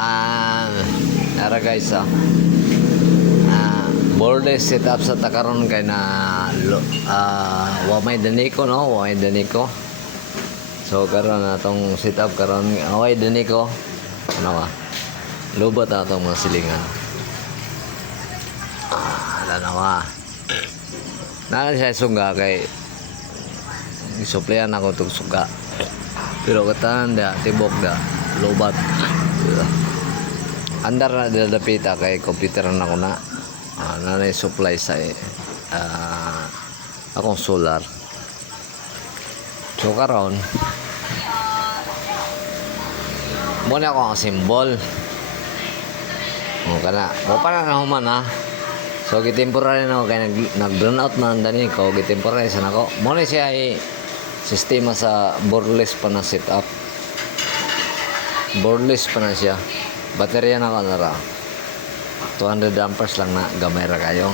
Ah, nara guys border setup sa takaron kay na wa may daniko no, wa may daniko. So karon atong setup karon away daniko. Ano ba? Lubot atong mga silingan. Ala nawa. Na siya sunga kay isuplayan ako tug suga. Pero katan da tibok da lobat. Andar na dapita kay computer na ko na. Nanay supply sa akong solar. So karon mo na ako ang symbol. O kana, mo pa na human ha. So gitemporary na ako kay nag-burn out man dani ko gitemporary sa nako. Mo na siya sistema sa borderless pa na setup. Borderless pa na siya. Baterya na ka nara. 200 amperes lang na gamay ra kayo.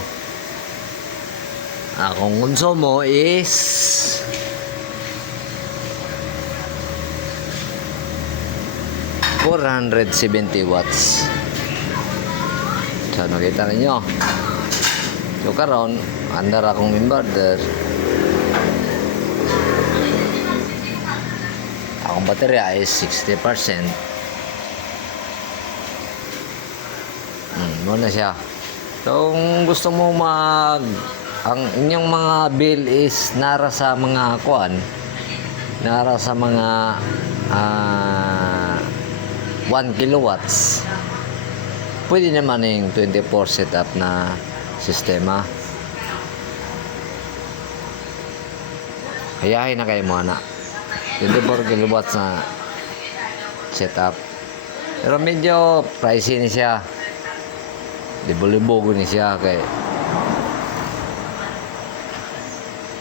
Akong konsumo is 470 watts. So nakita ninyo. So karon andar akong inverter. Akong baterya is 60%. Muna siya. So, kung gusto mo ang inyong mga bill is nara sa mga nara sa mga 1 kilowatts. Pwede naman yung 24 setup na sistema. Hayahin na kayo mo na. 24 kilowatts na setup. Pero medyo pricey ni siya. Libo-libo ni siya kay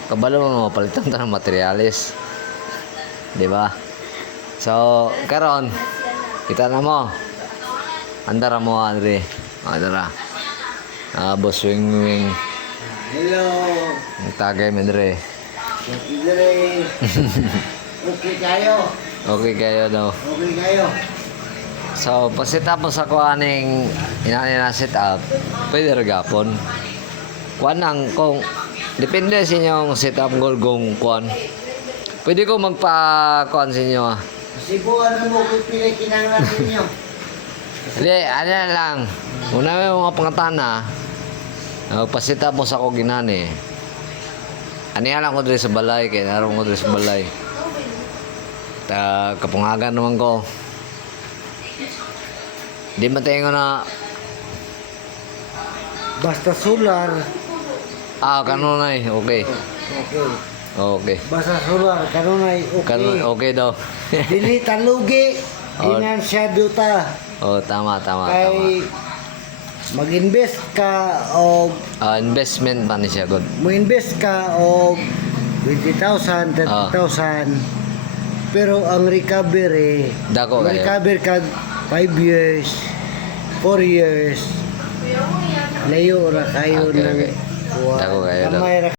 kabalo mo palitan ta ng materialis. Di ba? So, karon kita na mo. Andara mo Andre. Andara. Boss wing. Hello. Tagay mo Andre. Okay kayo. Okay kayo daw. Okay kayo. So, pa-set up mo sa kuhaning inani na set up, pwede ragapon. Kuhan lang, kung depende sa inyong set up goal kung kuhan. Pwede ko magpa-kuhan sa inyo. Sibuan mo kung pilay kinanglan ninyo. Hindi, ano lang. Una may mga pangatana, pa-set up mo sa kuginani. Anihan lang ko dito sa balay, kaya naroon ko dito sa balay. Kapungagan naman ko. Di matayin ko na Basta solar. kanunay, okay. Okay. Okay. Basta solar, kanunay okay. Okay daw. Dili talugi. Finansiyado ta. Tama. Kay mag-invest ka o Investment man siya, good. mo-invest ka o 20,000, 30,000. Pero ang recovery, Dako kayo. recover ka 5 years, 4 years. Layo ra kayo Okay, ng okay. Dako kayo, dako. kamay ra